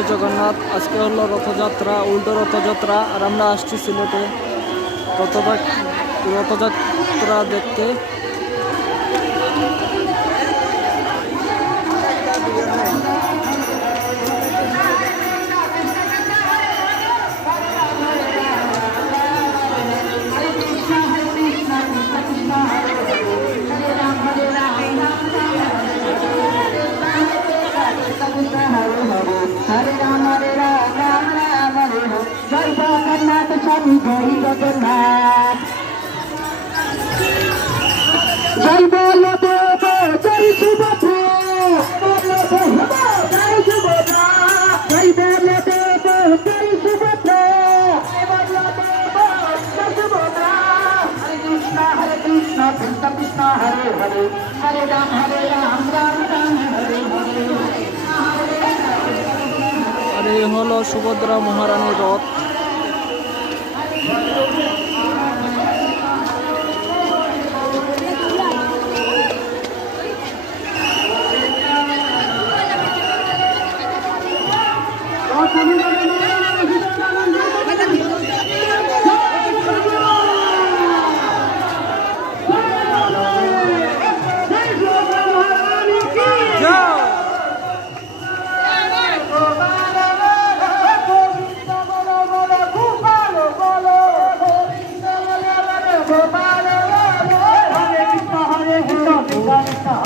জয় জগন্নাথ। আজকে হলো রথযাত্রা, উল্টো রথযাত্রা, আর আমরা আসছি সিলেটে রথযাত্রা দেখতে। হরে রাম রাম রাম হরে হরে, জয় জগন্নাথ স্বামী জয় জগন্নাথ। জয় বলদেব জয় সুভদ্রা, জয় সুভদ্রা, জয় বলদেব জয় সুভদ্রা, জয় বলদেব জয় সুভদ্রা। হরে কৃষ্ণ কৃষ্ণ কৃষ্ণ হরে হরে, হরে রাম রাম রাম হরে হরে। আর এই হলো সুভদ্রা মহারানীর রথ।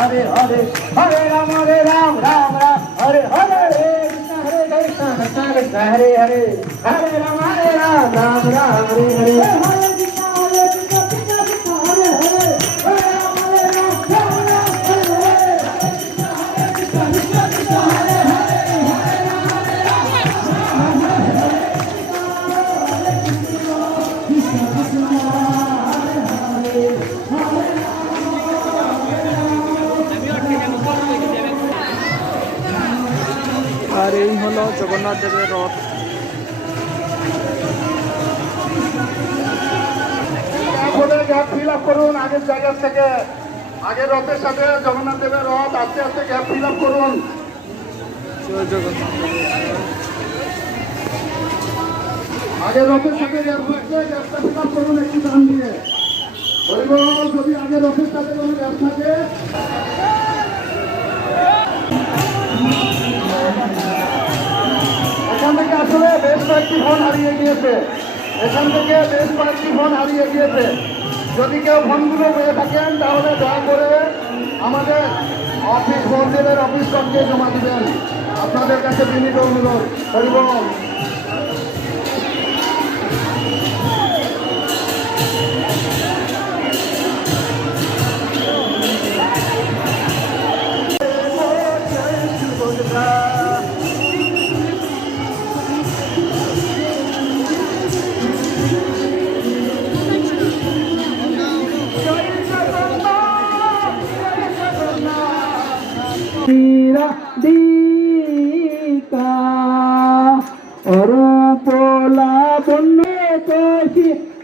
हरे हरे, हरे राम राम राम, हरे हरे, हरे कृष्ण कृष्ण हरे हरे, हरे राम राम राम, हरे हरे, हरे कृष्ण कृष्ण हरे हरे, हरे राम राम राम, हरे हरे, हरे कृष्ण कृष्ण हरे हरे, हरे राम আর এই হলো জগন্নাথ দেবের রথ। গ্যাপ ফিল আপ করুন আগের জায়গা থেকে, আগের রথের সাথে জগন্নাথ দেবের রথ আস্তে আস্তে গ্যাপ ফিল আপ করুন। জয় জগন্নাথ। আগের রথের সাথে গ্যাপটা ফিল আপ করুন একটু দান দিয়ে। হরিবল, যদি আগের রথের সাথে কোনো গ্যাপ থাকে এখান থেকে আসলে বেশ কয়েকটি ফোন হারিয়ে গিয়েছে, এখান থেকে বেশ কয়েকটি ফোন হারিয়ে গিয়েছে। যদি কেউ ফোনগুলো পেয়ে থাকেন তাহলে দয়া করে আমাদের মন্দিরের অফিস কক্ষে জমা দিবেন, আপনাদের কাছে বিনীত অনুরোধ। হরিবল।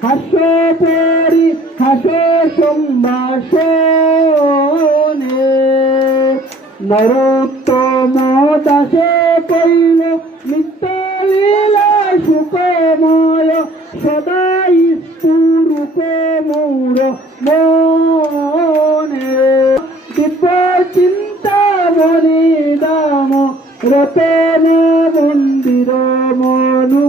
হাস্য পরি হাস্য সম্ভাষণে, নরোত্তম দাসে কইল নিত্য লীলা সুখময়, সদাই স্ফুরুপ মৌর মনে, দিব্য চিন্তা বলি দাম রতন মন্দির মনু।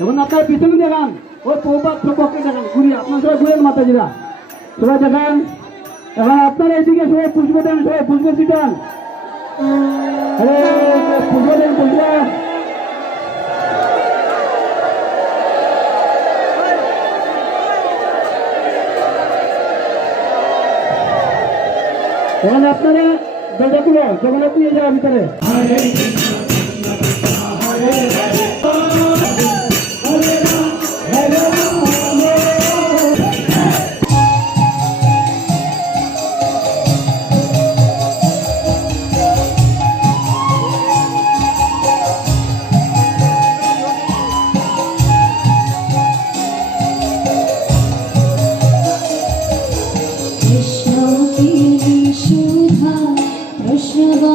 এখন আপনার পিছনে দেখান, ওই প্রভাত পক্ষে দেখান, ঘুরি আপনার সবাই ঘুরেন, মাতাজিরা সবাই দেখান। এখন আপনারা এইদিকে সবাই পুষ্প দেন, সবাই পুষ্প ছিটান, পুষ্প দেন, পুষ্প। এখন আপনারা দরজাগুলো জগন্নাথ নিয়ে যাওয়ার ভিতরে। कृष्ण की सुधा प्रश्नवा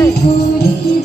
আছে